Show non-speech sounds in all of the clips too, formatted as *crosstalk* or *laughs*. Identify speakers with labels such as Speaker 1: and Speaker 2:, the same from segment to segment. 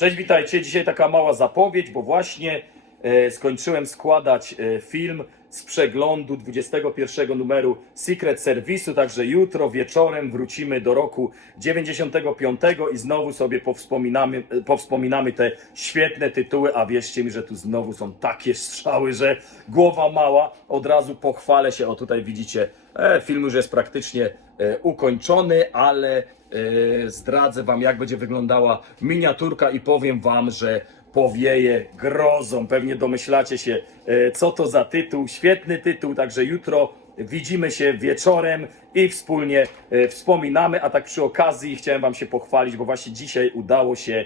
Speaker 1: Cześć, witajcie. Dzisiaj taka mała zapowiedź, bo właśnie skończyłem składać e, film z przeglądu 21 numeru Secret Service'u, także jutro wieczorem wrócimy do roku 95 i znowu sobie powspominamy, e, powspominamy te świetne tytuły, a wierzcie mi, że tu znowu są takie strzały, że głowa mała, od razu pochwalę się, o tutaj widzicie, e, film już jest praktycznie e, ukończony, ale e, zdradzę Wam, jak będzie wyglądała miniaturka i powiem Wam, że powieje grozą. Pewnie domyślacie się, e, co to za tytuł. Świetny tytuł, także jutro widzimy się wieczorem i wspólnie e, wspominamy. A tak przy okazji chciałem Wam się pochwalić, bo właśnie dzisiaj udało się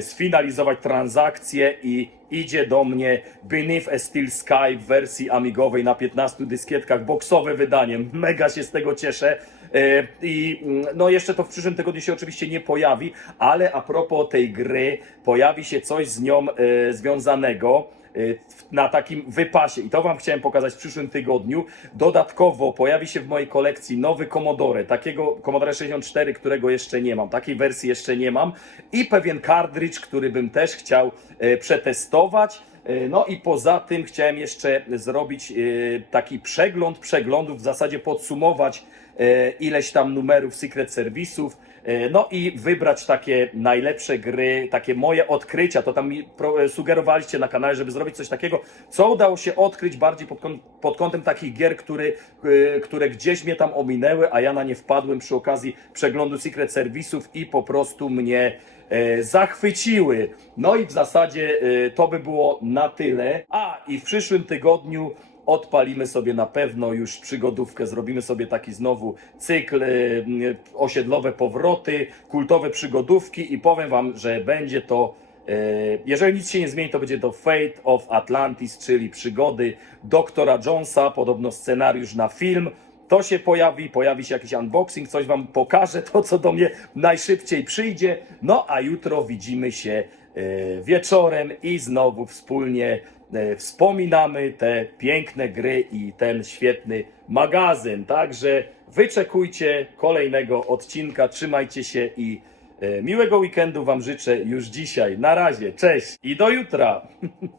Speaker 1: sfinalizować transakcję i idzie do mnie Beneath a Steel Sky w wersji amigowej na 15 dyskietkach, boksowe wydanie. Mega się z tego cieszę. E, I mm, no jeszcze to w przyszłym tygodniu się oczywiście nie pojawi, ale a propos tej gry, pojawi się coś z nią e, związanego e, na takim wypasie i to Wam chciałem pokazać w przyszłym tygodniu. Dodatkowo pojawi się w mojej kolekcji nowy Commodore, takiego Commodore 64, którego jeszcze nie mam, takiej wersji jeszcze nie mam i pewien cartridge, który bym też chciał e, przetestować. E, No i poza tym chciałem jeszcze zrobić e, taki przegląd przeglądów, w zasadzie podsumować ileś tam numerów Secret Service'ów, e, no i wybrać takie najlepsze gry, takie moje odkrycia, to tam mi sugerowaliście na kanale, żeby zrobić coś takiego, co udało się odkryć bardziej pod, kąt- pod kątem takich gier, który, które gdzieś mnie tam ominęły, a ja na nie wpadłem przy okazji przeglądu Secret Service'ów i po prostu mnie zachwyciły. No i w zasadzie e, to by było na tyle. A i w przyszłym tygodniu odpalimy sobie na pewno już przygodówkę, zrobimy sobie taki znowu cykl e, osiedlowe powroty, kultowe przygodówki i powiem wam, że będzie to e, jeżeli nic się nie zmieni, to będzie to Fate of Atlantis, czyli przygody doktora Jonesa, podobno scenariusz na film. To się pojawi, pojawi się jakiś unboxing, coś Wam pokażę, to co do mnie najszybciej przyjdzie. No a jutro widzimy się e, wieczorem i znowu wspólnie e, wspominamy te piękne gry i ten świetny magazyn. Także wyczekujcie kolejnego odcinka, trzymajcie się i e, miłego weekendu Wam życzę już dzisiaj. Na razie, cześć i do jutra! *laughs*